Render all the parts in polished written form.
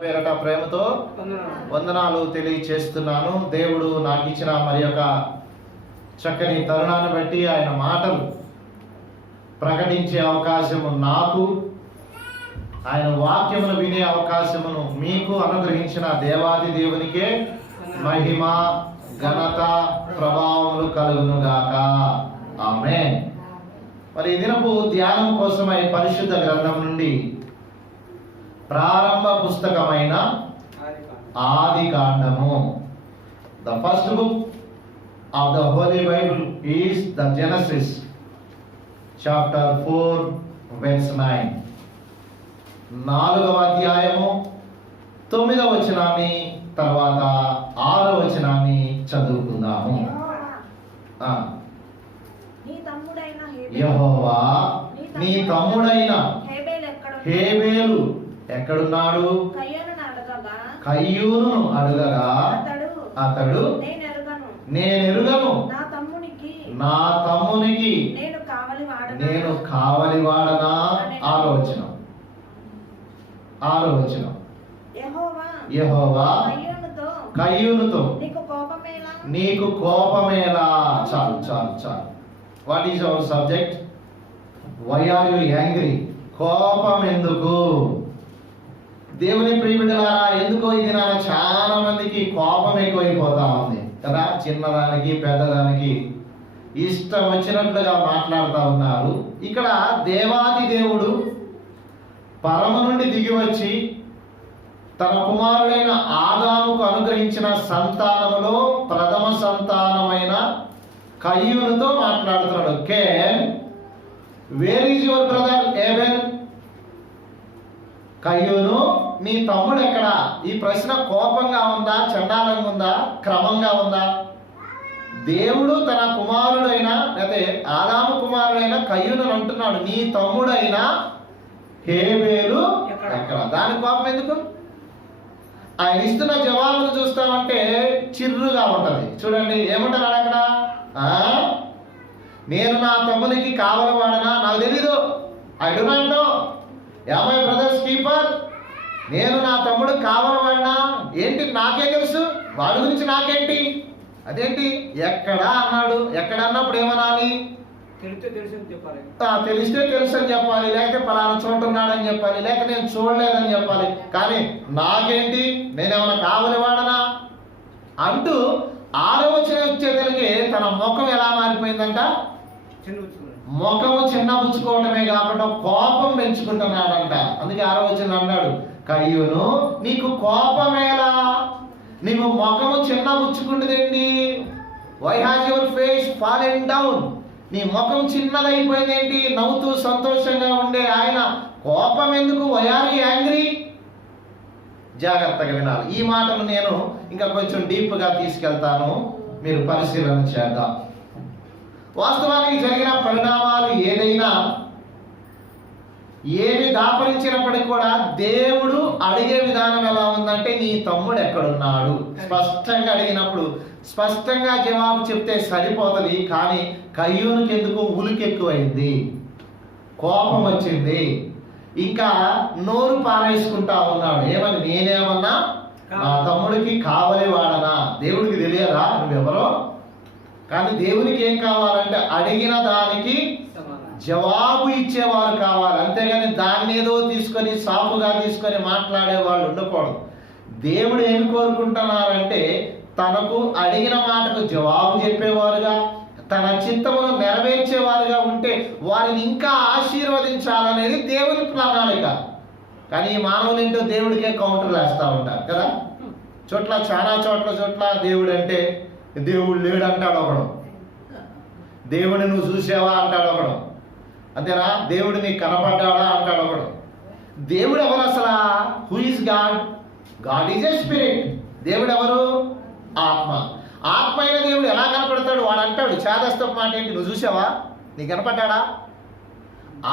పేరట ప్రేమతో వందనాలు తెలియచేస్తున్నాను. దేవుడు నాకు ఇచ్చిన మరి యొక్క చక్కని తరుణాన్ని బట్టి ఆయన మాటలు ప్రకటించే అవకాశము నాకు, ఆయన వాక్యమును వినే అవకాశమును మీకు అనుగ్రహించిన దేవాది దేవునికే మహిమ ఘనత ప్రభావములు కలుగునుగాక. ఆమేన్. మరి ఈ దినపు ధ్యానం కోసమై పరిశుద్ధ గ్రంథం నుండి ప్రారంభ పుస్తకమైన ఆది కాండము, the first book of the Holi Bible is the Genesis, chapter 4 verse 9. 4వ అధ్యాయము 9వ వచనాన్ని తర్వాత 6వ వచనాన్ని చదువుకుందాము. యెహోవా నీ తమ్ముడైన హేబేలు ఎక్కడున్నాడు? కయ్యూను అడగగా అతడు నేనెరుగను, నా తమ్మునికి నేను కావలివాడనా? ఆలోచన యెహోవా కయ్యూనుతో నీకు కోపమేలా? చాలు చాలు చాలు. What is our subject? Why are you angry? కోపం ఎందుకు? దేవుని ప్రియబిడ్డలారా, ఎందుకో ఇది నా చాలా మందికి కోపం ఎక్కువైపోతా ఉంది కదా. చిన్నదానికి పెద్దదానికి ఇష్టం వచ్చినట్లుగా మాట్లాడుతూ ఉన్నారు. ఇక్కడ దేవాది దేవుడు పరమ నుండి దిగి వచ్చి తన కుమారుడైన ఆదాముకు అనుగ్రహించిన సంతానములో ప్రథమ సంతానమైన కయ్యూనుతో మాట్లాడుతున్నాడు. Cain, where is your brother Abel? కయ్యూను, నీ తమ్ముడు ఎక్కడా? ఈ ప్రశ్న కోపంగా ఉందా, చండాలంగా ఉందా, క్రమంగా ఉందా? దేవుడు తన కుమారుడైన అదే ఆదాము కుమారుడైన కయ్యూను అంటున్నాడు, నీ తమ్ముడైన హేబేలు ఎక్కడ? దాని కోపం ఎందుకు? ఆయన ఇస్తున్న జవాబును చూస్తామంటే చిర్రుగా ఉంటది. చూడండి ఏమంటున్నాడు అక్కడ? నేను నా తమ్మునికి కావలవాడనా? నాకు తెలీదు. I do not know. Am my brother's keeper. నేను నా తమ్ముడు కావలవాడినా? ఏంటి, నాకే తెలుసు, వాడి గురించి నాకేంటి? అదేంటి ఎక్కడా అన్నాడు. ఎక్కడ అన్నప్పుడు ఏమనాలి? తెలిస్తే తెలుసు అని చెప్పాలి, లేకపోతే పలానా చోట ఉన్నాడని చెప్పాలి, లేక నేను చూడలేదని చెప్పాలి. కానీ నాకేంటి, నేనేమన్నా కావలివాడనా అంటూ ఆలోచన వచ్చేసరికి తన ముఖం ఎలా మారిపోయిందంట? ముఖము చిన్నపుచ్చుకోవడమే కాకుండా కోపం పెంచుకుంటున్నాడంట. అందుకే ఆలోచన అన్నాడు, కయ్యూను నీకు కోపమేలా? నీవు ముఖము చిన్నపుచ్చుకుంటుందండి. Why has your face fallen down? నీ ముఖం చిన్నదైపోయింది ఏంటి? నవ్వుతూ సంతోషంగా ఉండే ఆయన కోపం ఎందుకు? Why are you angry? జాగ్రత్తగా వినాలి. ఈ మాటలు నేను ఇంకా కొంచెం డీప్గా తీసుకెళ్తాను, మీరు పరిశీలన చేద్దాం. వాస్తవానికి జరిగిన పరిణామాలు ఏమి దాపరించినప్పటికీ కూడా దేవుడు అడిగే విధానం ఎలా ఉందంటే, నీ తమ్ముడు ఎక్కడున్నాడు? స్పష్టంగా అడిగినప్పుడు స్పష్టంగా జవాబు చెప్తే సరిపోతుంది. కానీ కయ్యూనుకి ఎందుకు ఉలికెక్కువైంది, కోపం వచ్చింది, ఇంకా నోరు పారేసుకుంటా ఉన్నాడు. ఏమని? నేనేమన్నా నా తమ్ముడికి కావలివాడనా? దేవుడికి తెలియదా నువ్వెవరో? కానీ దేవునికి ఏం కావాలంటే అడిగిన దానికి జవాబు ఇచ్చేవారు కావాలి, అంతేగాని దాన్ని ఏదో తీసుకొని సాపుగా తీసుకొని మాట్లాడే వాళ్ళు ఉండకూడదు. దేవుడు ఏమి కోరుకుంటున్నారంటే తనకు అడిగిన మాటకు జవాబు చెప్పేవారుగా, తన చిత్తమును నెరవేర్చేవారుగా ఉంటే వారిని ఇంకా ఆశీర్వదించాలనేది దేవుని ప్రణాళిక. కానీ ఈ మానవులు ఏంటో దేవుడికే కౌంటర్లు వేస్తూ ఉంటారు కదా. చాలా చోట్ల దేవుడు అంటే దేవుడు లేడు అంటాడు ఒకడు, దేవుడిని నువ్వు చూసావా అంటాడు ఒకడు, అంతేనా? దేవుడు నీకు కనపడ్డాడా అంటాడు ఒకడు. దేవుడు ఎవరు అసలు? Who is God? God is a spirit. దేవుడు ఎవరు? ఆత్మ. ఆత్మ అయిన దేవుడు ఎలా కనపడతాడు? వాడు అంటాడు చేదస్తపు మాట ఏంటి? నువ్వు చూసావా? నీకు కనపడ్డాడా?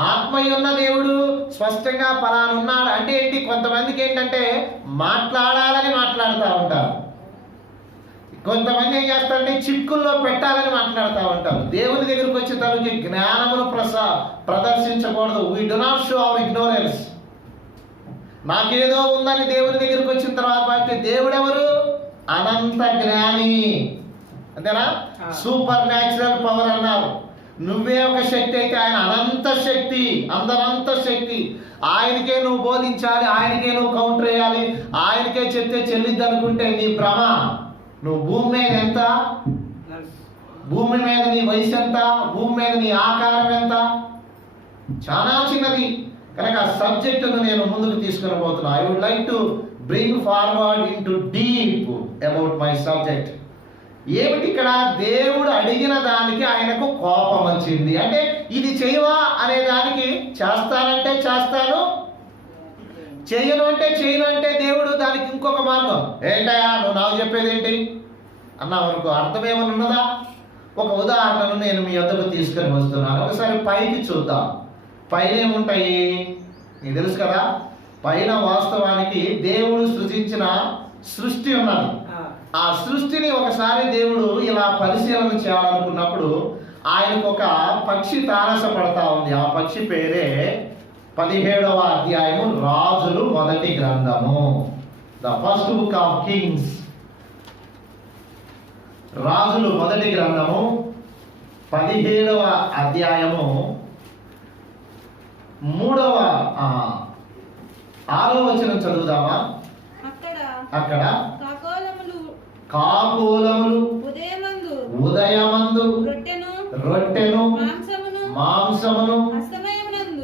ఆత్మ ఉన్న దేవుడు స్పష్టంగా పలానున్నాడు అంటే ఏంటి? కొంతమందికి ఏంటంటే మాట్లాడాలని మాట్లాడుతూ ఉంటారు, కొంతమంది ఏం చేస్తారంటే చిక్కుల్లో పెట్టాలని మాట్లాడుతూ ఉంటారు. దేవుని దగ్గరికి వచ్చేటప్పటికి జ్ఞానమును ప్రదర్శించకూడదు. We do not show our ignorance. నాకేదో ఉందని దేవుని దగ్గరికి వచ్చిన తర్వాత బట్టి దేవుడు ఎవరు? అనంత జ్ఞాని, అంతేనా? సూపర్ న్యాచురల్ పవర్ అన్నారు. నువ్వే ఒక శక్తి అయితే ఆయన అనంత శక్తి, అందరంత శక్తి. ఆయనకే నువ్వు బోధించాలి, ఆయనకే నువ్వు కౌంటర్ వేయాలి, ఆయనకే చెప్తే చెల్లిద్ది అనుకుంటే నీ భ్రమ. నువ్వు భూమి మీద ఎంత? భూమి మీద నీ వయసు ఎంత? భూమి మీద నీ ఆకారం ఎంత? చాలా చిన్నది. కనుక ఆ సబ్జెక్టును నేను ముందుకు తీసుకుని పోతున్నా. I would like to bring forward into deep about my subject. ఏమిటి ఇక్కడ? దేవుడు అడిగిన దానికి ఆయనకు కోపం వచ్చింది. అంటే ఇది చేయవా అనే దానికి చేస్తానంటే చేస్తాను, చేయను అంటే చేయను అంటే దేవుడు దానికి ఇంకొక మార్గం. ఏంటయా నువ్వు నాకు చెప్పేది ఏంటి అన్నావు అనుకో, అర్థం ఏమైనా ఉన్నదా? ఒక ఉదాహరణను నేను మీ వద్దకు తీసుకొని వస్తున్నాను. ఒకసారి పైకి చూద్దాం. పైన ఏముంటాయి నీకు తెలుసు కదా. పైన వాస్తవానికి దేవుడు సృజించిన సృష్టి ఉన్నది. ఆ సృష్టిని ఒకసారి దేవుడు ఇలా పరిశీలన చేయాలనుకున్నప్పుడు ఆయనకు ఒక పక్షి తారసపడతా ఉంది. ఆ పక్షి పేరే 17వ అధ్యాయము రాజులు మొదటి గ్రంథము, the first book of Kings. రాజులు మొదటి గ్రంథము 17వ అధ్యాయము 6వ వచనం చదువుదామా? అక్కడ కాకోలములు ఉదయమందు రొట్టెను మాంసమును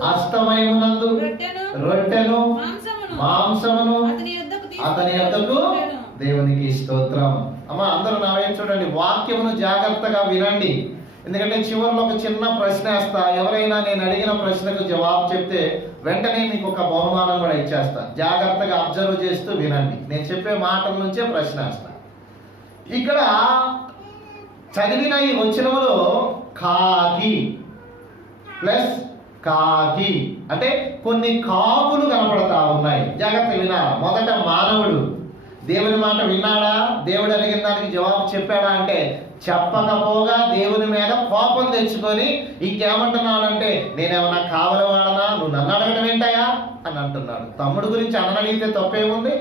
అస్తమయమునందు రొట్టెను మాంసమును అతని యొద్దకు. దేవునికి స్తోత్రం. అమ్మా అందరూ నా వైపు చూడండి, వాక్యమును జాగ్రత్తగా వినండి. ఎందుకంటే చివరిలో ఒక చిన్న ప్రశ్న వేస్తా. ఎవరైనా నేను అడిగిన ప్రశ్నకు జవాబు చెప్తే వెంటనే మీకు ఒక బహుమానం కూడా ఇచ్చేస్తా. జాగ్రత్తగా అబ్జర్వ్ చేస్తూ వినండి. నేను చెప్పే మాటల నుంచే ప్రశ్న వేస్తా. ఇక్కడ చదివిన ఈ వచనములో కాకి ప్లస్ కాకి అంటే కొన్ని కాకులు కనపడతా ఉన్నాయి. జాగ్రత్త వినాలి. మొదట మానవుడు దేవుని మాట విన్నాడా? దేవుడు అడిగిన దానికి జవాబు చెప్పాడా? అంటే చెప్పకపోగా దేవుని మీద కోపం తెచ్చుకొని ఇంకేమంటున్నాడంటే నేనేమన్నా కావలి వాడనా, నువ్వు నన్ను అడగడం ఏంటయా అని అంటున్నాడు. తమ్ముడు గురించి అడిగితే తప్పేముంది?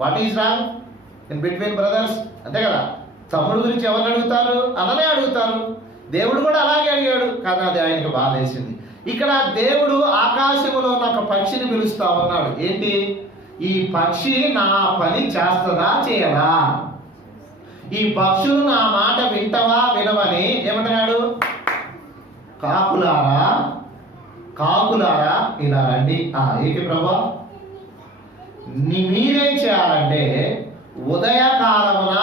What is wrong in between brothers? అంతే కదా. తమ్ముడు గురించి ఎవరిని అడుగుతారు? అన్ననే అడుగుతారు. దేవుడు కూడా అలాగే అడిగాడు, కానీ అది ఆయనకు బాధేసింది. ఇక్కడ దేవుడు ఆకాశంలో ఉన్న ఒక పక్షిని పిలుస్తా ఉన్నాడు. ఏంటి? ఈ పక్షి నా పని చేస్తుందా చేయదా? ఈ పక్షులు నా మాట వింటవా వినవని ఏమంటున్నాడు? కాకులారా కాకులారా ఇలా రండి. ఏంటి ప్రభా? మీరేం చేయాలంటే ఉదయకాలమున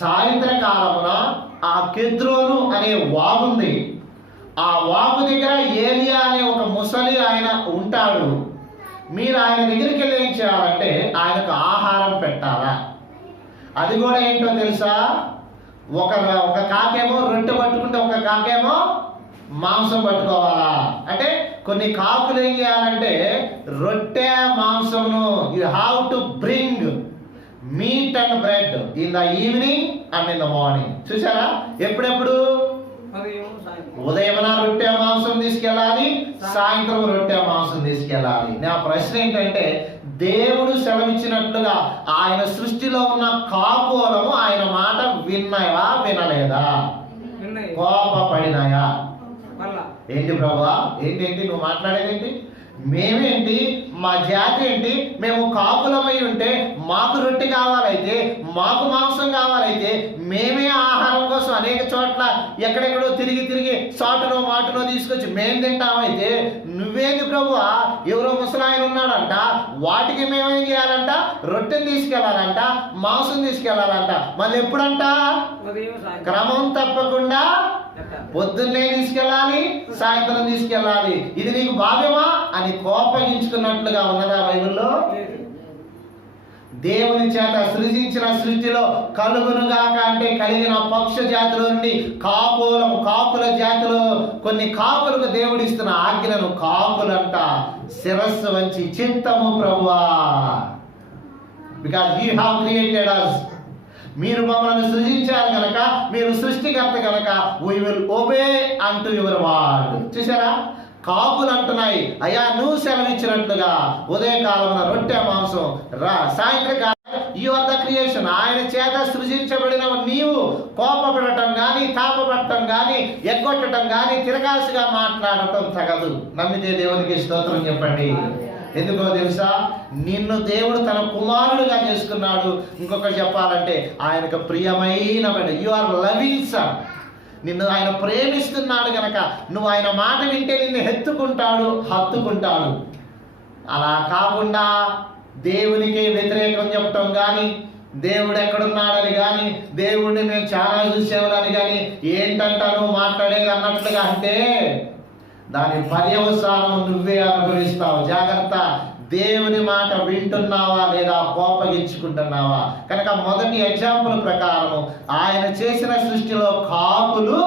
సాయంత్రకాలమున ఆ కెద్రోను అనే వాగుంది. ఆ వాగు దగ్గర ఏలియా అనే ఒక ముసలి ఆయన ఉంటాడు. మీరు ఆయన దగ్గరికి వెళ్ళి ఏం చేయాలంటే ఆయనకు ఆహారం పెట్టాలా. అది కూడా ఏంటో తెలుసా? ఒక కాకేమో రొట్టె పట్టుకుంటే ఒక కాకేమో మాంసం పట్టుకోవాలా. అంటే కొన్ని కాకులు ఏం చేయాలంటే రొట్టె మాంసమును you have to bring meat and bread in the evening and in the morning. చూసారా? ఎప్పుడెప్పుడు? ఉదయమున రొట్టె మాంసం తీసుకెళ్ళాలి, సాయంత్రం రొట్టె మాంసం తీసుకెళ్ళాలి. నా ప్రశ్న ఏంటంటే దేవుడు సెలవిచ్చినట్లుగా ఆయన సృష్టిలో ఉన్న కాకోలము ఆయన మాట విన్నాయా వినలేదా? కోపపడినాయా? ఏంటి ప్రభువా? ఏంటి నువ్వు మాట్లాడేదేంటి? మేమేంటి? మా జాతి ఏంటి? మేము కాకులమై ఉంటే మాకు రొట్టె కావాలైతే, మాకు మాంసం కావాలైతే మేమే ఆహారం కోసం అనేక చోట్ల ఎక్కడెక్కడో తిరిగి సాటునో మాటునో తీసుకొచ్చి మేము తింటామైతే నువ్వేంది ప్రభువా? ఎవరో ముసలాయన ఉన్నాడంట, వాటికి మేమేం చేయాలంట? రొట్టెని తీసుకెళ్లాలంట, మాంసం తీసుకెళ్లాలంట. మళ్ళీ ఎప్పుడంట? క్రమం తప్పకుండా పొద్దున్నే తీసుకెళ్ళాలి, సాయంత్రం తీసుకెళ్ళాలి. ఇది నీకు భావ్యమా అని కోపగించుకున్నట్లుగా ఉన్నదా బైబిల్లో? దేవుని చేత సృజించిన సృష్టిలో కలుగునుగాక అంటే కలిగిన పక్ష జాతిలో నుండి కాకుల జాతిలో కొన్ని కాకులకు దేవుడిస్తున్న ఆజ్ఞను కాకులంట శిరస్సు వంచి చిత్తము ప్రభువా, because you have created us. మీరు మమ్మల్ని సృజించారు కనుక, మీరు సృష్టికర్త కనుక we will obey unto your word. చూసారా? కాకులు అంటున్నాయి, అయ్యా నువ్వు సెలవిచ్చినట్లుగా ఉదయకాలమున రొట్టె మాంసం సాయంత్రకాలం యు ఆర్ ద క్రియేషన్, ఆయన చేత సృజించబడిన నీవు కోపపడటం కానీ, తాపపడటం కానీ, ఎగ్గొట్టడం కానీ, తిరగాసుగా మాట్లాడటం తగదు. నమ్మితే దేవునికి స్తోత్రం చెప్పండి. ఎందుకో తెలుసా? నిన్ను దేవుడు తన కుమారుడుగా చేసుకున్నాడు. ఇంకొకటి చెప్పాలంటే ఆయనకు ప్రియమైన బిడ్డ. You are loving son. నిన్ను ఆయన ప్రేమిస్తున్నాడు గనక నువ్వు ఆయన మాట వింటే నిన్ను హత్తుకుంటాడు. అలా కాకుండా దేవునికి వ్యతిరేకం చెప్పటం కానీ, దేవుడు ఎక్కడున్నాడని కానీ, దేవుడిని మేము చాలా చూసేవాళ్ళని కానీ, ఏంటంటాను మాట్లాడేది అన్నట్లుగా అంటే దాని పర్యవసానం నువ్వే అనుభవిస్తావు. జాగ్రత్త. దేవుని మాట వింటున్నావా లేదా కోపగించుకుంటున్నావా? కనుక మొదటి ఎగ్జాంపుల్ ప్రకారము ఆయన చేసిన సృష్టిలో కాకులు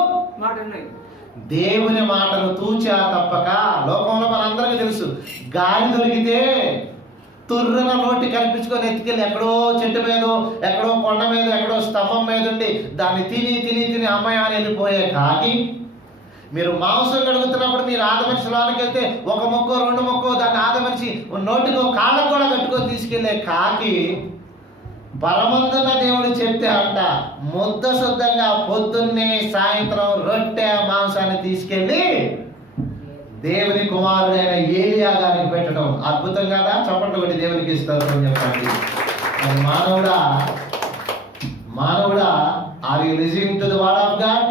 దేవుని మాటను తూచా తప్పక, లోకంలో మనందరికీ తెలుసు, గాలి దొరికితే తుర్రున నోటి కనిపించుకొని ఎత్తుకెళ్ళి ఎక్కడో చెట్టు మీద, ఎక్కడో కొండ మీద, ఎక్కడో స్తంభం మీద ఉండి దాన్ని తిని అమ్మాయి వెళ్ళిపోయే కాకి, మీరు మాంసం కడుగుతున్నప్పుడు మీరు ఆదమనిషి లోనికి వెళ్తే ఒక మొక్కో 2 మొక్కో దాన్ని ఆదమనిషి నోటికో కాళ్ళకు కూడా కట్టుకొని తీసుకెళ్లే కాకి, పరమందున దేవుడు చెప్తే అంట ముద్ద శుద్ధంగా పొద్దున్నే సాయంత్రం రొట్టె మాంసాన్ని తీసుకెళ్లి దేవుని కుమారుడైన ఏలియా గారికి పెట్టడం అద్భుతం కదా? చప్పట్లు కొట్టి దేవునికి స్తోత్రం చెప్పండి. మానవుడా are you listening to the word of God?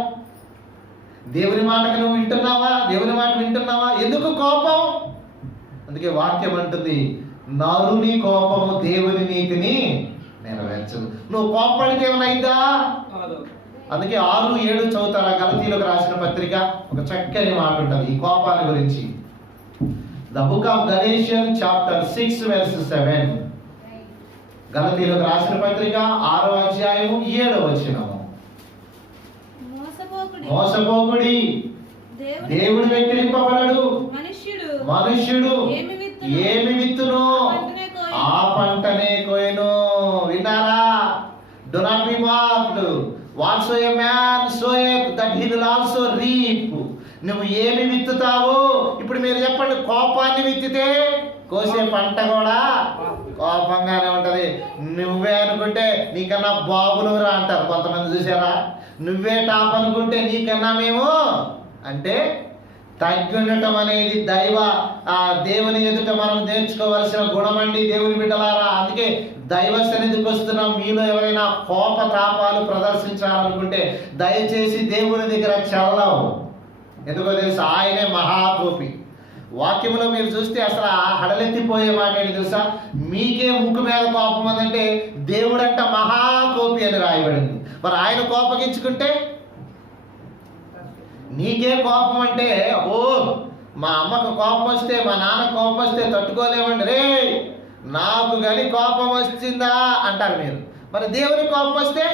దేవుని మాటకు నువ్వు వింటున్నావా? దేవుని మాట వింటున్నావా? ఎందుకు కోపం? అందుకే వాక్యం అంటుంది, నరుని కోపము దేవుని నీతిని నెరవేర్చదు. నువ్వు కోపడితే ఏమైనా? అందుకే 6-7 చదువుతారా? గలతీయులకు రాసిన పత్రిక ఒక చక్కని మాట ఉంటుంది ఈ కోపాల గురించి. The book of Galatians chapter 6 verse 7. గలతీయులకు రాసిన పత్రిక 6వ అధ్యాయము 7వ వచనము. మోసపోకుడి, దేవుడు వెక్కిరింపబడడు. మనుష్యుడు ఏమి విత్తును ఆ పంటనే కోయను. విన్నారా? Do not be mocked. Whatsoever man soweth, that he will also reap. నువ్వు ఏమి విత్తుతావు? ఇప్పుడు మీరు చెప్పండి, కోపాన్ని విత్తితే కోసే పంట కూడా కోపంగానే ఉంటది. నువ్వే అనుకుంటే నీకన్నా బాబులురా అంటారు కొంతమంది, చూసారా? నువ్వే టాప్ అనుకుంటే నీకన్నా మేము అంటే తగ్గి ఉండటం అనేది దేవుని ఎదుట మనం నేర్చుకోవలసిన గుణమండి దేవుని బిడ్డలారా. అందుకే దైవ సన్నిధికి వస్తున్నాం. మీలో ఎవరైనా కోప తాపాలు ప్రదర్శించాలనుకుంటే దయచేసి దేవుని దగ్గర చల్లవు. ఎందుకో తెలుసా? ఆయనే మహాకోపి. వాక్యంలో మీరు చూస్తే అసలు హడలెత్తిపోయే మాట ఏంటి తెలుసా? మీకే ముక్కు మీద కోపం ఉందంటే దేవుడంట మహాకోపి అని రాయబడింది. మరి ఆయన కోపగించుకుంటే నీకే కోపం అంటే, ఓ మా అమ్మకు కోపం వస్తే, మా నాన్న కోపం వస్తే తట్టుకోలేమండి రే, నాకు కానీ కోపం వచ్చిందా అంటారు మీరు. మరి దేవుని కోపం వస్తే,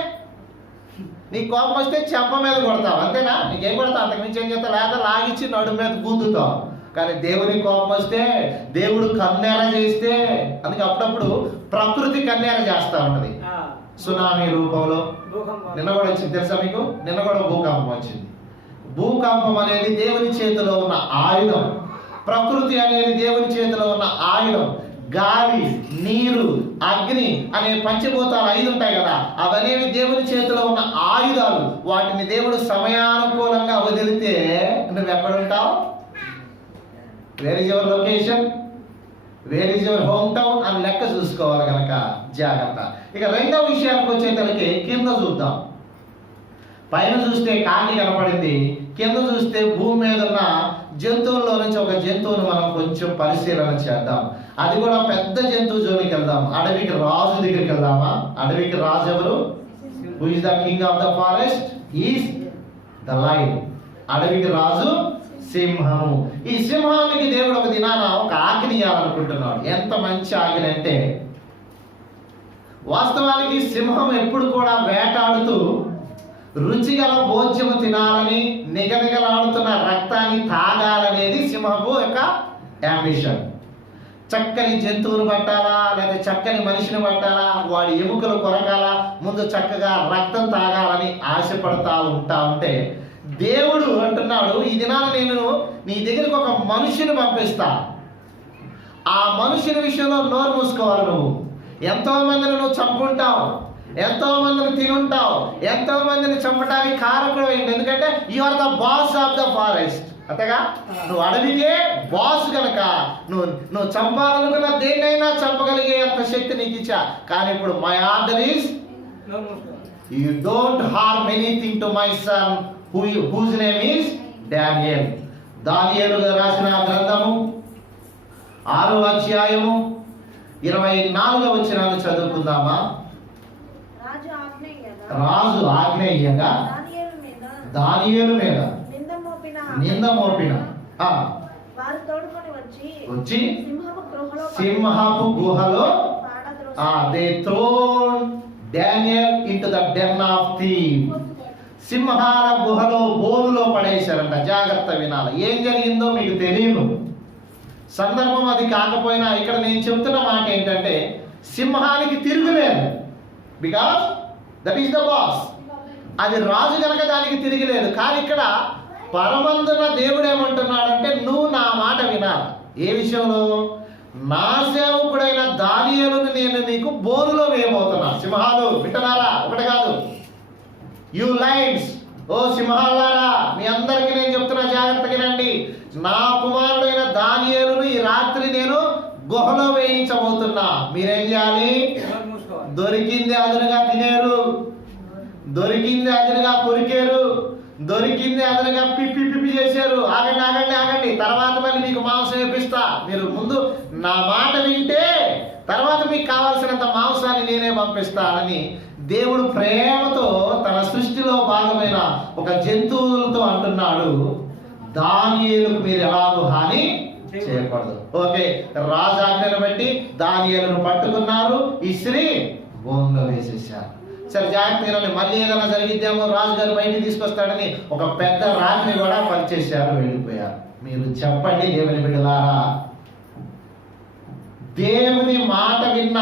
నీకు కోపం వస్తే చెంప మీద కొడతావు, అంతేనా? నీకేం కొడతావు? అంతకుమించి ఏం చేస్తావు? లేదా లాగిచ్చి నడు మీద గుద్దుతావు. కానీ దేవుని కోపం వస్తే, దేవుడు కన్నెర చేస్తే, అందుకే అప్పుడప్పుడు ప్రకృతి కన్నెర చేస్తూ ఉంటది. సునామీ రూపంలో నిన్న కూడా వచ్చింది తెలుసా మీకు? నిన్న కూడా భూకంపం వచ్చింది. భూకంపం అనేది దేవుని చేతిలో ఉన్న ఆయుధం. ప్రకృతి అనేది దేవుని చేతిలో ఉన్న ఆయుధం. గాలి, నీరు, అగ్ని అనే పంచభూతాలు 5 ఉంటాయి కదా, అవనేవి దేవుని చేతిలో ఉన్న ఆయుధాలు. వాటిని దేవుడు సమయానుకూలంగా వదిలితే నువ్వు ఎక్కడుంటావు? Where is your location, where is your home town అని లెక్క చూసుకోవాలి కనుక జాగ్రత్త. ఇక రెండవ విషయానికి వచ్చేసరికి కింద చూద్దాం. పైన చూస్తే కాకి కనపడింది, కింద చూస్తే భూమి మీద ఉన్న జంతువుల్లో నుంచి ఒక జంతువును మనం కొంచెం పరిశీలన చేద్దాం. అది కూడా పెద్ద జంతువు జోలికి వెళ్దాం. అడవికి రాజు దగ్గరికి వెళ్దామా? అడవికి రాజు ఎవరు? Who is the king of the forest? Is the lion. అడవికి రాజు సింహము. ఈ సింహానికి దేవుడు ఒక దినాన ఒక ఆజ్ఞ ఇవ్వాలనుకుంటున్నాడు. ఎంత మంచి ఆజ్ఞ అంటే, వాస్తవానికి సింహం ఎప్పుడు కూడా వేటాడుతూ రుచిగల భోజ్యము తినాలని, నిగనిగలాడుతున్న రక్తాన్ని తాగాలనేది సింహపు యొక్క యాంబిషన్. చక్కని జంతువును పట్టాలా, లేదా చక్కని మనిషిని పట్టాలా, వాడి ఎముకలు కొరకాలా, ముందు చక్కగా రక్తం తాగాలని ఆశపడతా ఉంటే దేవుడు అంటున్నాడు, ఈ దినాన నేను నీ దగ్గరికి ఒక మనుషుని పంపిస్తా, ఆ మనుషుని విషయంలో నోరు మూసుకోవాలి. నువ్వు ఎంతో మందిని నువ్వు చంపుంటావు, ఎంతో మందిని తినుంటావు, ఎంతో మందిని చంపడానికి కారకుడు అయింది. ఎందుకంటే you are the boss of the forest. అంతేగా, నువ్వు అడవికే బాస్ కనుక నువ్వు చంపాలనుకున్న దేన్నైనా చంపగలిగే అంత శక్తి నీకు ఇచ్చా. కానీ ఇప్పుడు my order is you don't harm anything to my son whose name is Daniel. దానియేలు రాసిన గ్రంథము 6వ అధ్యాయము 24వ వచనాన్ని చదువుకుందామా. రాజు ఆజ్ఞేయంగా దానియేలు మీద నింద మోపిన వచ్చి సింహపు గుహలో they thrown Daniel into the den of thieves. సింహాల గుహలో బోనులో పడేశారంట. జాగ్రత్త వినాలి. ఏం జరిగిందో మీకు తెలియదు, సందర్భం అది కాకపోయినా ఇక్కడ నేను చెప్తున్న మాట ఏంటంటే సింహానికి తిరుగులేదు. Because that is the boss. అది రాజు కనుక దానికి తిరిగిలేదు. కానీ ఇక్కడ పరమందున దేవుడు ఏమంటున్నాడంటే నువ్వు నా మాట వినాలి. ఏ విషయంలో? నా సేవకుడైన దానియేలును నేను నీకు బోనులో వేయబోతున్నా. సింహాలు వింటున్నారా? ఒకటి కాదు, యు లైన్స్, ఓ సింహాలారా, మీ అందరికీ నేను చెప్తున్నా, జాగ్రత్తగా రండి. నా కుమారుడైన దానియేలును ఈ రాత్రి నేను గుహలో వేయించబోతున్నా. మీరేం చేయాలి? దొరికింది అదునుగా తినేరు, దొరికింది అదునుగా కొరికేరు, దొరికింది అదనగా పిప్పి పిప్పి చేశారు. ఆగండి ఆగండి ఆగండి, తర్వాత మళ్ళీ మీకు మాంసం వేపిస్తా. మీరు ముందు నా మాట వింటే తర్వాత మీకు కావాల్సినంత మాంసాన్ని నేనే పంపిస్తానని దేవుడు ప్రేమతో తన సృష్టిలో భాగమైన ఒక జంతువులతో అంటున్నాడు, దానియేలుకు మీరు ఎలాగో హాని చేయకూడదు. ఓకే, రాజాజ్ఞను బట్టి దానియేలును పట్టుకున్నారు, ఇస్త్రీ బోన్లో వేసేసారు. సరే, జాగ్రత్తగా మళ్ళీ ఏదైనా జరిగిద్దేమో, రాజుగారు బయటికి తీసుకొస్తాడని ఒక పెద్ద రాతిని కూడా పనిచేశారు, వెళ్ళిపోయారు. మీరు చెప్పండి దేవుని బిడ్డలారా, దేవుని మాట విన్న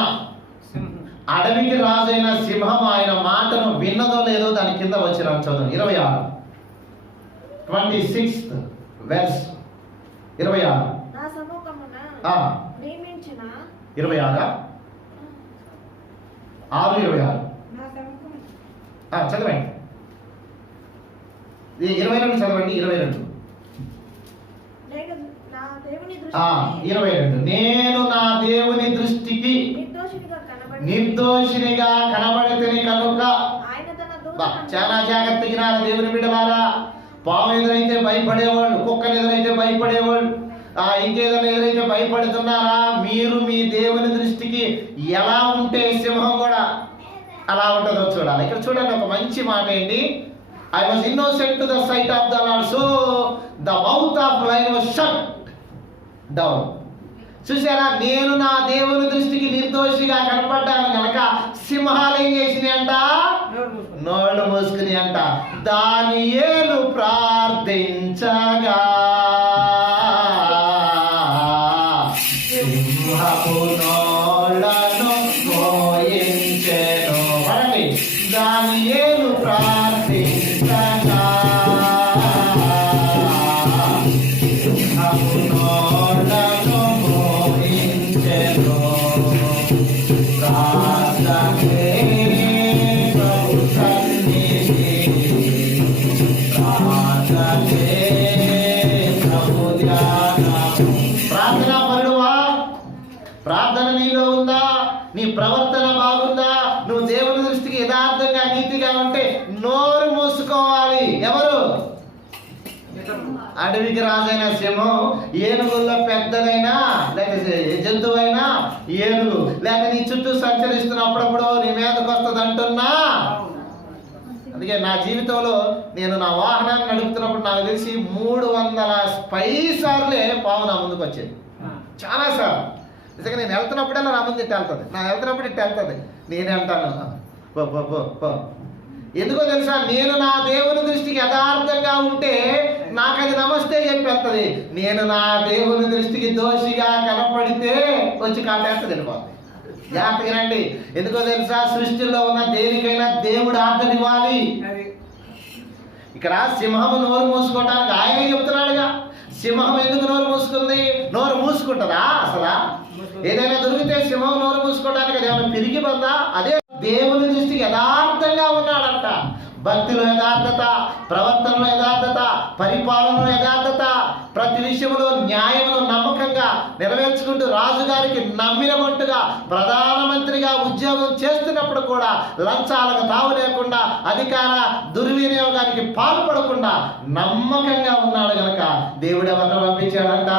అడవికి రాజైన సింహం ఆయన మాటను విన్నదో లేదో దాని కింద వచ్చిన చదువు 26 26th verse 26 26 6:26 చదవండి. 22 చదవండి. 22 నేను నా దేవుని దృష్టికి నిర్దోషినిగా కనబడితేనే కనుక. చాలా జాగ్రత్తగా దేవుని బిడ్డలారా, పాము ఎదురైతే భయపడేవాళ్ళు, కుక్కలు ఎదురైతే భయపడేవాళ్ళు, ఇంకేదైనా ఎదురైతే భయపడుతున్నారా? మీరు మీ దేవుని దృష్టికి ఎలా ఉంటే సింహం కూడా అలా ఉంటుందో చూడాలి. ఇక్కడ చూడండి, ఒక మంచి మాట ఏంటి? I was innocent to the sight of the Lord, so the mouth of lion was shut down. చూసారా, నేను నా దేవుని దృష్టికి నిర్దోషిగా కనపడ్డాను కనుక సింహాలు ఏం చేసినాయి అంట? నోళ్ళు మూసుకుని అంట. దానియేలు ప్రార్థించగా సింహపు నోళ్ళను మోయించెను. అనండి, దానియేలు ప్రార్థించగా సింహపు నోళ్ళను మోయించెను. ప్రార్థనే ప్రభు సన్నిధి, ప్రార్థనే ప్రభు ధ్యానము. ప్రార్థనా పరుడువా? ప్రార్థన నీలో ఉందా? నీ ప్రవర్తన బాగుందా? నువ్వు దేవుని దృష్టికి యథార్థంగా నీతిగా ఉంటే నోరు మూసుకోవాలి. ఎవరు? అడవికి రాజైన సింహం, ఏనుగుల్లో పెద్దదైనా లేక జంతువైనా ఏనుగు, లేక నీ చుట్టూ సంచరిస్తున్నప్పుడప్పుడు నీ మీదకి వస్తుంది అంటున్నా. అందుకే నా జీవితంలో నేను నా వాహనాన్ని నడుపుతున్నప్పుడు నాకు తెలిసి 300 సార్లే పాము నా ముందుకు వచ్చేది. చాలా సార్లు. నిజంగా నేను వెళ్తున్నప్పుడల్లా నా ముందు ఇట్టు వెళ్తుంది, నా వెళ్తున్నప్పుడు ఇట్టు వెళ్తుంది. నేనే అంటాను పో. ఎందుకో తెలుసా? నేను నా దేవుని దృష్టికి యథార్థంగా ఉంటే నాకు అది నమస్తే చెప్పి వెళ్తుంది. నేను నా దేవుని దృష్టికి దోషిగా కనపడితే వచ్చి కాటేస్తే వెళ్ళిపోతుంది. జాగ్రత్తగానండి. ఎందుకో తెలుసా? సృష్టిలో ఉన్న దేనికైనా దేవుడు ఆర్డర్ ఇవ్వాలి. ఇక్కడ సింహము నోరు మూసుకోవటానికి ఆయనే చెప్తున్నాడుగా. సింహం ఎందుకు నోరు మూసుకుంది? నోరు మూసుకుంటుందా అసలు? ఏదైనా దొరికితే సింహం నోరు మూసుకోవడానికి అది ఏమైనా తిరిగి పొందా? అదే దేవుని దృష్టికి యథార్థంగా ఉన్నాడంట. భక్తిలో యథార్థత, ప్రవర్తనలో యథార్థత, పరిపాలనలో యథార్థత, ప్రతి విషయంలో న్యాయమును నమ్మకంగా నెరవేర్చుకుంటూ రాజుగారికి నమ్మినట్టుగా ప్రధానమంత్రిగా ఉద్యోగం చేస్తున్నప్పుడు కూడా లంచాలకు తావు లేకుండా, అధికార దుర్వినియోగానికి పాల్పడకుండా నమ్మకంగా ఉన్నాడు గనక దేవుడు ఎవరిని పంపించాడంట?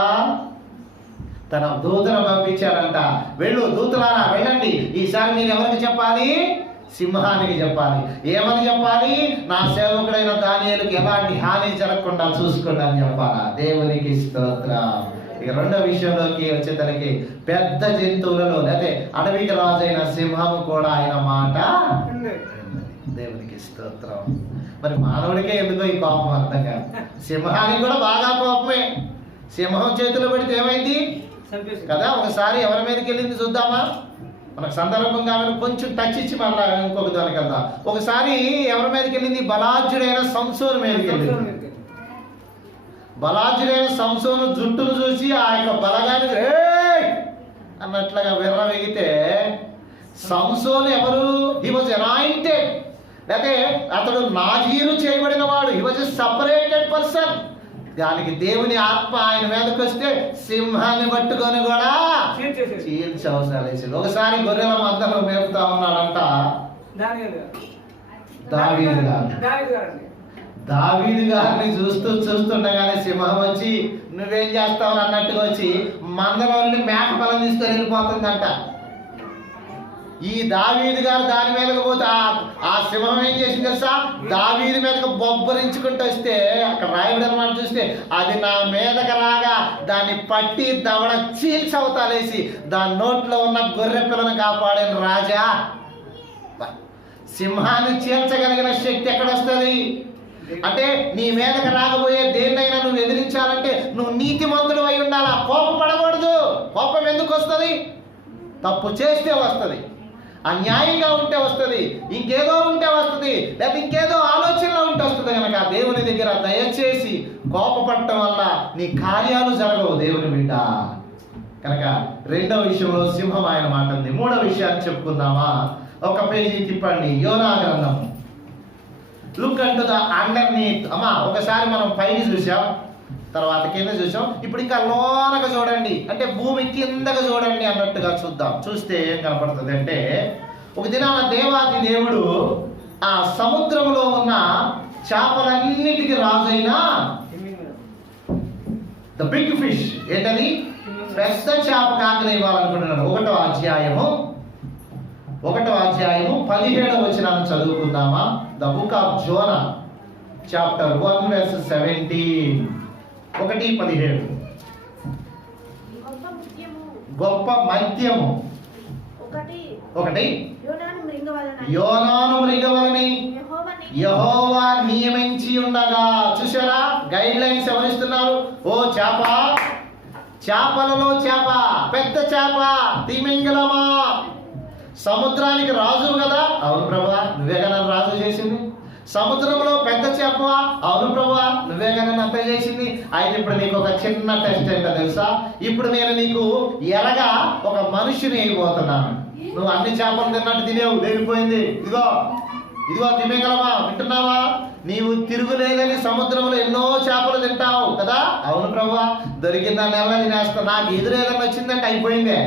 తన దూతను పంపించాడంట. వెళ్ళు దూతలారా వెళ్ళండి, ఈసారి మీరు ఎవరికి చెప్పాలి? సింహానికి చెప్పాలి. ఏమని చెప్పాలి? నా సేవకుడైన దానియేలుకి ఎలాంటి హాని జరగకుండా చూసుకోండి అని చెప్పాలా. దేవునికి స్తోత్రం. ఇక రెండో విషయంలోకి వచ్చేసరికి పెద్ద జంతువులలో అదే అడవికి రాజైన సింహము కూడా ఆయన మాట. దేవునికి స్తోత్రం. మరి మానవుడికే ఎందుకో ఈ కోపం అర్థం కాదు. సింహానికి కూడా బాగా కోపమే. సింహం చేతిలో పెడితే ఏమైంది కదా? ఒకసారి ఎవరి మీదకి వెళ్ళింది చూద్దామా? మనకు సందర్భం కావాలి, కొంచెం టచ్ ఇచ్చి మళ్ళీ ఇంకొక దానికి వెళ్దాం. ఒకసారి ఎవరి మీదకి వెళ్ళింది? బలాజ్యుడైన సంసోను మీదకి వెళ్ళింది. బలాజ్యుడైన సంసోను జుట్టును చూసి ఆ యొక్క బలగానికి అన్నట్లుగా విర్రవేగితే, సంసోను ఎవరు? హీ వాజ్ అనాయింటెడ్, లేకపోతే అతడు నాజీరు చేయబడిన వాడు. He was a separated person. దానికి దేవుని ఆత్మ ఆయన మీదకి వస్తే సింహాన్ని పట్టుకొని కూడా చీల్చి అవసరాలు వేసింది. ఒకసారి గొర్రెల మందలో మేపుతా ఉన్నాడంట దావీదు గారిని చూస్తుండగానే సింహం వచ్చి నువ్వేం చేస్తావు అన్నట్టుగా వచ్చి మందలో నుండి మేక పొలం తీసుకొని వెళ్ళిపోతుందంట. ఈ దావీదు గారు దాని మీదకి పోతే ఆ సింహం ఏం చేసింది తెలుసా? దావీదు మీదకి బొబ్బరించుకుంటూ వస్తే అక్కడ రాయబడి అనమాట చూస్తే, అది నా మీదకి రాగా దాన్ని పట్టి దవడ చీల్చి అవతాలేసి దాని నోట్లో ఉన్న గొర్రె పిల్లను కాపాడిన రాజా. సింహాన్ని చీల్చగలిగిన శక్తి ఎక్కడొస్తుంది? అంటే నీ మీదకి రాకపోయే దేన్నైనా నువ్వు ఎదిరించాలంటే నువ్వు నీతిమంతుడు అయి ఉండాలా. కోపం పడకూడదు. కోపం ఎందుకు వస్తుంది? తప్పు చేస్తే వస్తుంది, అన్యాయంగా ఉంటే వస్తుంది, ఇంకేదో ఉంటే వస్తుంది, లేకపోతే ఇంకేదో ఆలోచనలో ఉంటే వస్తుంది. కనుక దేవుని దగ్గర దయచేసి కోపపడటం వల్ల నీ కార్యాలు జరగవు దేవుని బిడ్డ. కనుక రెండవ విషయంలో సింహం ఆయన మాట ఉంది. మూడవ విషయాన్ని చెప్పుకుందామా? ఒక పేజీ తిప్పండి. యోనా గ్రంథం. Look unto the underneath. అమ్మా ఒకసారి మనం పైకి చూసాం, తర్వాత కింద చూసాం, ఇప్పుడు ఇంకా లోనగా చూడండి, అంటే భూమి కిందగా చూడండి అన్నట్టుగా చూద్దాం. చూస్తే ఏం కనపడుతుంది అంటే, ఒక దినాన దేవాది దేవుడు ఆ సముద్రంలో ఉన్న చేపలన్నిటికీ రాజైన ద బిగ్ ఫిష్, ఏంటది? పెద్ద చేప కాకని ఇవ్వాలనుకుంటున్నాడు. 1వ అధ్యాయము 17వ వచనాన్ని చదువుకుందామా? The book of Jonah chapter 1 verse 17. 1:17. గొప్ప మద్యము ఒకటి యోనాను మృగవలని యెహోవా నియమించి ఉండగా. చూసారా? Guide lines ఎవరిస్తున్నారు? ఓ చేప, చేపలలో చేప, పెద్ద చేప, తిమింగలమా, సముద్రానికి రాజు కదా. అవును ప్రభువా, నువ్వే కదా రాజు చేసింది. సముద్రంలో పెద్ద చేప, అవును ప్రభువా, నువ్వే కదా అంత చేసింది. అయితే ఇప్పుడు నీకు ఒక చిన్న టెస్ట్ ఏంటో తెలుసా? ఇప్పుడు నేను నీకు ఎలాగా ఒక మనిషిని అయిపోతున్నాను. నువ్వు అన్ని చేపలు తిన్నట్టు తినేవు, లేకపోయింది. ఇదిగో తిమింగలమా, వింటున్నావా? నీవు తిరుగులేదని సముద్రంలో ఎన్నో చేపలు తింటావు కదా. అవును ప్రభువా, దొరికిందాన్ని ఎలా తినేస్తా. నాకు ఎదురేదన్నా వచ్చిందంటే అయిపోయిందే.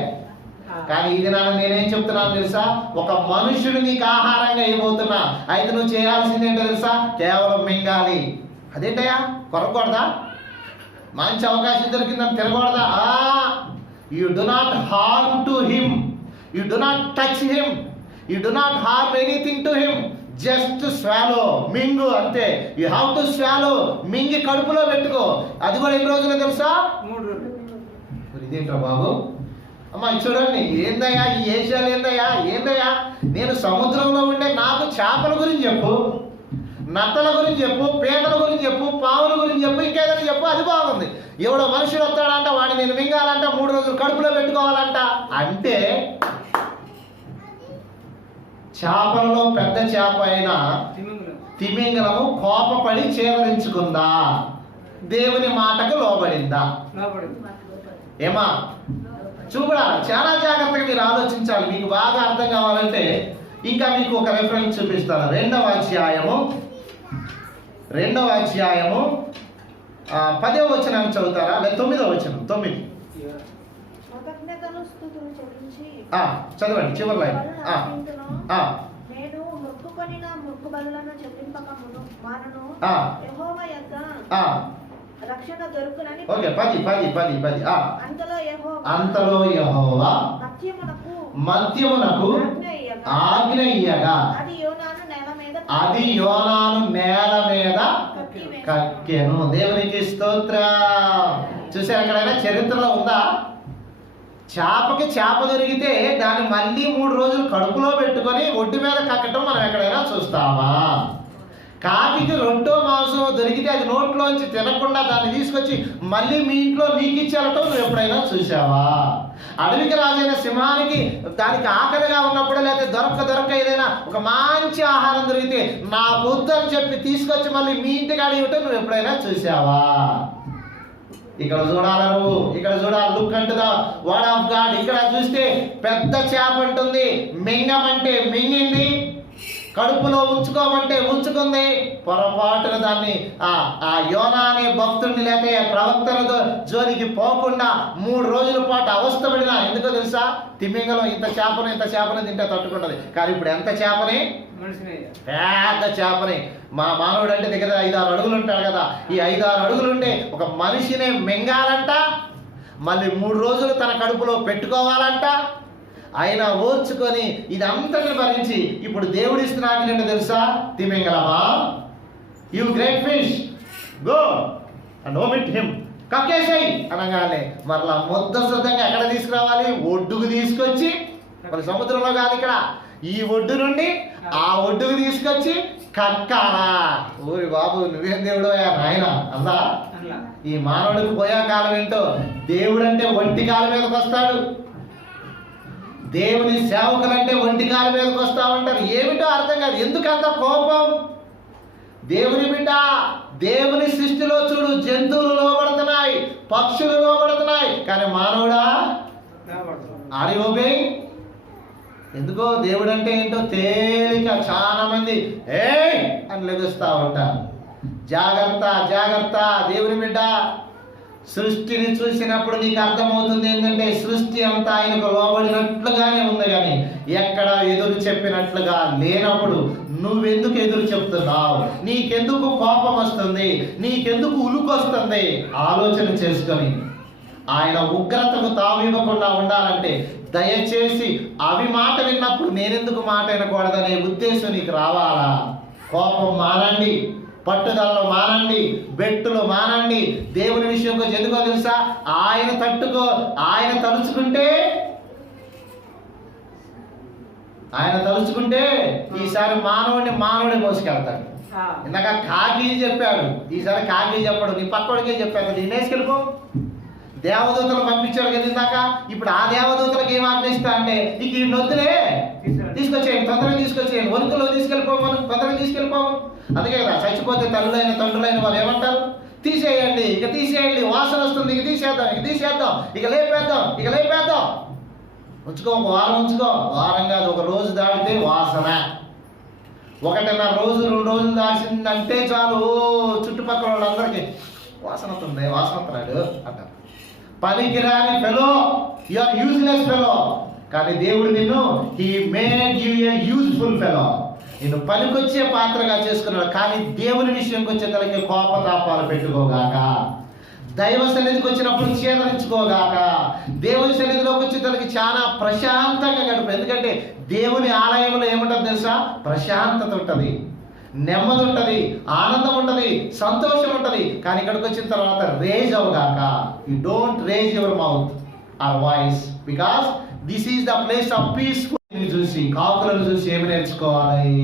కానీ ఇది నాన్న నేనేం చెప్తున్నాను తెలుసా? ఒక మనుషుడు నీకు ఆహారంగా అయిపోతున్నా. అయితే నువ్వు చేయాల్సింది ఏంటో తెలుసా? కేవలం మింగాలి. అదేంటయ్యా, కొరకూడదా? మంచి అవకాశం దొరికిందని తిరగకూడదా? You do not harm to him, you do not touch him, you do not harm anything to him. Just swallow, మింగు అంతే. యు హ్యావ్ టు స్వాలో, మింగి కడుపులో పెట్టుకో. అది కూడా ఎన్ని రోజులు తెలుసా? 3 రోజులు. ఇదేంట్రా బాబు? అమ్మా చూడండి, ఏందయ్యా ఈ ఏషియాలు? ఏందయ్యా నేను సముద్రంలో ఉండే నాకు చేపల గురించి చెప్పు, నత్తల గురించి చెప్పు, పీతల గురించి చెప్పు, పావుల గురించి చెప్పు, ఇంకేదైనా చెప్పు, అది బాగుంది. ఎవడో మనుషులు వస్తాడంట, వాడిని నేను మింగాలంట, 3 రోజులు కడుపులో పెట్టుకోవాలంట. అంటే చేపలలో పెద్ద చేప అయిన తిమింగలము కోపపడి చేదరించుకుందా? దేవుని మాటకు లోబడిందా? ఏమా చూడాలి, చాలా జాగ్రత్తగా మీరు ఆలోచించాలి. మీకు బాగా అర్థం కావాలంటే ఇంకా మీకు ఒక రెఫరెన్స్ చూపిస్తాను. రెండవ అధ్యాయము 10వ వచనాన్ని చదువుతారా? లేదా 9వ వచనం? 9 చదవండి చివరి లైన్. ఓకే, 10. అంతలో యెహోవా మద్యమునకు ఆజ్ఞ ఇయ్యగా అది యోనాను నేల మీద కక్కెను. దేవునికి స్తోత్రం. చూసారు, ఎక్కడైనా చరిత్రలో ఉందా? చేపకి చేప దొరికితే దాన్ని మళ్ళీ 3 రోజులు కడుపులో పెట్టుకొని ఒడ్డు మీద కక్కటం మనం ఎక్కడైనా చూస్తామా? కాకికి రొట్టో మాంసం దొరికితే అది నోట్లోంచి తినకుండా దాన్ని తీసుకొచ్చి మళ్ళీ మీ ఇంట్లో నీకు ఇచ్చేయటం నువ్వు ఎప్పుడైనా చూసావా? అడవికి రాజైన సింహానికి దానికి ఆకలిగా ఉన్నప్పుడు, లేకపోతే దొరక ఏదైనా ఒక మంచి ఆహారం దొరికితే నా బుద్ధి అని చెప్పి తీసుకొచ్చి మళ్ళీ మీ ఇంటికి అడిగితే నువ్వు ఎప్పుడైనా చూసావా? ఇక్కడ చూడాలి, నువ్వు ఇక్కడ చూడాలి. Look unto the word of God. ఇక్కడ చూస్తే పెద్ద చేప ఉంటుంది, మింగమంటే మింగింది, కడుపులో ఉంచుకోమంటే ఉంచుకుంది. పొరపాటున దాన్ని ఆ యోనా అనే భక్తుడిని లేక ప్రవక్తల జోలికి పోకుండా 3 రోజుల పాటు అవస్థపడినా. ఎందుకో తెలుసా? తిమింగలం ఇంత చేపను తింటే తట్టుకుంటది. కానీ ఇప్పుడు ఎంత చేపని? పెద్ద చేపని. మా మానవుడు అంటే దగ్గర 5-6 అడుగులు ఉంటాడు కదా. ఈ 5-6 అడుగులు ఉంటే ఒక మనిషిని మింగాలంట, మళ్ళీ 3 రోజులు తన కడుపులో పెట్టుకోవాలంట. ఆయన ఓర్చుకొని ఇదంతటిని భరించి ఇప్పుడు దేవుడు ఇస్తున్నాడు తెలుసా? తిమింగలమా, you great fish, go and vomit him, కక్కేసాయి అనగానే మరలా ముద్దసొద్దంగా ఎక్కడ తీసుకురావాలి? ఒడ్డుకు తీసుకొచ్చి, మరి సముద్రంలో కాదు, ఇక్కడ ఈ ఒడ్డు నుండి ఆ ఒడ్డుకు తీసుకొచ్చి కక్కాలా. ఊరి బాబు, నువ్వేం దేవుడు ఆయన అలా. ఈ మానవుడికి పోయే కాలం ఏంటో. దేవుడు అంటే ఒంటి కాలం మీదకి వస్తాడు, దేవుని సేవకులంటే ఒంటి కాలం మీదకి వస్తా ఉంటారు. ఏమిటో అర్థం కాదు. ఎందుకంత కోపం? దేవుని బిడ్డ, దేవుని సృష్టిలో చూడు, జంతువులు లోబడుతున్నాయి, పక్షులు లోబడుతున్నాయి, కానీ మానవుడా ఆరిఓబే. ఎందుకో దేవుడు అంటే ఏంటో తేలిక. చాలా మంది ఏ అని లెగుస్తా ఉంటారు. జాగ్రత్త జాగ్రత్త దేవుని బిడ్డ. సృష్టిని చూసినప్పుడు నీకు అర్థమవుతుంది ఏంటంటే సృష్టి అంతా ఆయనకు లోబడినట్లుగానే ఉంది, కానీ ఎక్కడ ఎదురు చెప్పినట్లుగా లేనప్పుడు నువ్వెందుకు ఎదురు చెప్తున్నావు? నీకెందుకు కోపం వస్తుంది? నీకెందుకు ఉలుకు వస్తుంది? ఆలోచన చేసుకొని ఆయన ఉగ్రతకు తావివ్వకుండా ఉండాలంటే దయచేసి అవి మాట విన్నప్పుడు నేనెందుకు మాట వినకూడదనే ఉద్దేశం నీకు రావాలా? కోపం మానండి, పట్టుదలలో మానండి, బెట్టులో మానండి. దేవుని విషయంలో ఎందుకో తెలుసా? ఆయన తలుచుకుంటే ఈసారి మానవుడిని మోసుకెళ్తాడు. ఇందాక కాకి చెప్పాడు, ఈసారి కాకి చెప్పాడు, నీ పక్కడికే చెప్పాడు, నేనేసుకెళ్ళిపో. దేవదూతలు పంపించాడు కదా ఇందాక. ఇప్పుడు ఆ దేవదూతలకు ఏం ఆజ్ఞిస్తా అంటే ఇక ఈ నొద్దులే, తీసుకొచ్చేయండి, తొందరగా తీసుకొచ్చేయండి, వణుకులో తీసుకెళ్ళిపోమని, తొందరగా తీసుకెళ్ళిపోము. అందుకే కదా చచ్చిపోతే తల్లులైన తండ్రులైన వాళ్ళు ఏమంటారు? తీసేయండి, ఇక తీసేయండి, వాసన వస్తుంది, ఇక తీసేద్దాం, ఇక లేపేద్దాం. ఉంచుకో, ఒక వారం ఉంచుకో. వారం కాదు, ఒక రోజు దాటితే వాసన. 1.5 రోజు 2 రోజులు దాచిందంటే చాలు, చుట్టుపక్కల వాళ్ళందరికీ వాసన వస్తున్నాడు అంటారు. పనికిరాని fellow, you are useless fellow. కానీ దేవుడు నిన్ను he made you a useful fellow. నిన్ను పనికొచ్చే పాత్రగా చేసుకున్నాడు. కానీ దేవుని విషయంకి వచ్చేసరికి కోపతాపాలు పెట్టుకోగాక, దైవ సన్నిధికి వచ్చినప్పుడు చేదరించుకోగాక, దేవుని సన్నిధిలోకి వచ్చేసరికి చాలా ప్రశాంతంగా గడుపు. ఎందుకంటే దేవుని ఆలయంలో ఏముంటుంది తెలుసా? ప్రశాంతత ఉంటుంది, నెమ్మది ఉంటుంది, ఆనందం ఉంటుంది, సంతోషం ఉంటుంది. కానీ ఇక్కడికి వచ్చిన తర్వాత రేజ్ అవగాక. You don't raise your mouth or voice, because this is the place of peaceful. చూసి కాకులను చూసి ఏమి నేర్చుకోవాలి?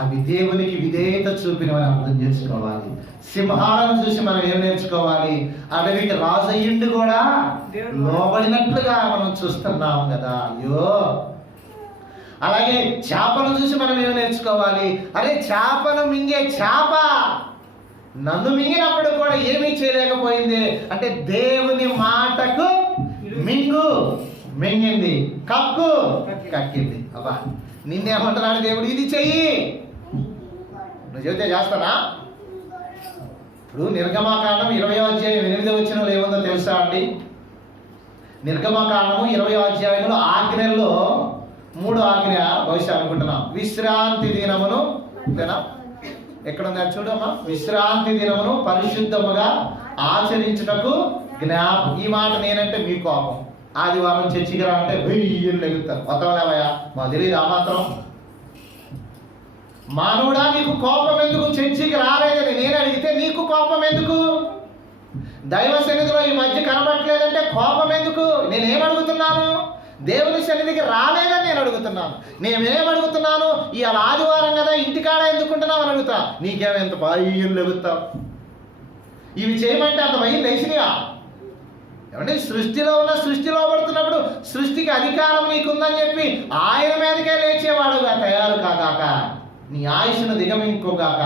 అవి దేవునికి విధేయత చూపినవని అర్థం చేసుకోవాలి. సింహాలను చూసి మనం ఏం నేర్చుకోవాలి? అడవికి రాజు అయ్యిండు కూడా లోబడినట్లుగా మనం చూస్తున్నాం కదా. అయ్యో, అలాగే చేపను చూసి మనం ఏమి నేర్చుకోవాలి? అరే చేపను మింగే చేప నన్ను మింగినప్పుడు కూడా ఏమీ చేయలేకపోయింది అంటే దేవుని మాటకు మింగింది, కక్కు కక్కింది. అబ్బా నిన్నేమంటున్నాడు దేవుడు? ఇది చెయ్యి. నువ్వు చెబితే చేస్తానా? ఇప్పుడు నిర్గమాకాండం 20వ అధ్యాయం 8వ వచనంలో ఏముందో తెలుసా అండి? నిర్గమకాండము 20వ అధ్యాయంలో ఆజ్ఞల్లో 3వ ఆజ్ఞ బహుశా అనుకుంటున్నాం, విశ్రాంతి దినమును ఎక్కడుందా చూడమ్మా, విశ్రాంతి దినమును పరిశుద్ధముగా ఆచరించుటకు ఈ మాట నేనంటే మీ కోపం. ఆదివారం చర్చికి రా అంటే వెయ్యిలు లెగుతారు, మొత్తలేవయ్యా మా తెలియదు ఆ మాత్రం. మానవుడా నీకు కోపం ఎందుకు? చర్చికి రాలేదని నేను అడిగితే నీకు కోపం ఎందుకు? దైవ సన్నిధిలో ఈ మధ్య కనబడట్లేదంటే కోపం ఎందుకు? నేనేమడుగుతున్నాను? దేవుని సన్నిధికి రాలేదని నేను అడుగుతున్నాను. నేనేమడుగుతున్నాను? ఇవాళ ఆదివారం కదా ఇంటికాడ ఎందుకుంటున్నావు అని అడుగుతా. నీకేమెంత భయం లెగుతావు? ఇవి చేయమంటే అంత భయం లేచినయా? ఏమంటే సృష్టిలో ఉన్న సృష్టిలో పడుతున్నప్పుడు సృష్టికి అధికారం నీకుందని చెప్పి ఆయన మీదకే లేచేవాడుగా తయారు కాగాక నీ ఆయుష్ను దిగమింకోగాక.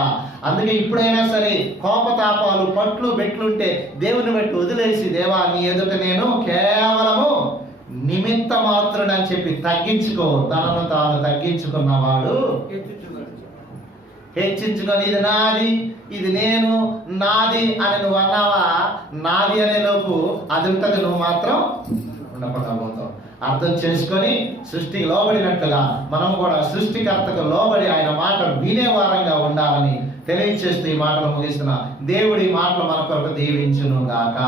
అందుకే ఇప్పుడైనా సరే కోపతాపాలు పట్లు బెట్లుంటే దేవుని బట్టి వదిలేసి, దేవా నీ ఎదుట నేను కేవలము నిమిత్త మాత్రుడని చెప్పి తగ్గించుకో. తనను తాను తగ్గించుకున్నవాడు హెచ్చించుకొని ఇది నాది, ఇది నేను, నాది అని నువ్వు అన్నావా, నాది అనే లోపు అది ఉంటుంది, నువ్వు మాత్రం ఉండకుండా పోతావు. అర్థం చేసుకొని సృష్టికి లోబడినట్టుగా మనం కూడా సృష్టికర్తకు లోబడి ఆయన మాట వినేవారంగా ఉండాలని తెలియచేస్తూ ఈ మాటలు ముగిస్తున్నా. దేవుడి మాటలు మన కొరకు దీవించును గాక.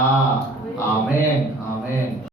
ఆమేన్, ఆమేన్.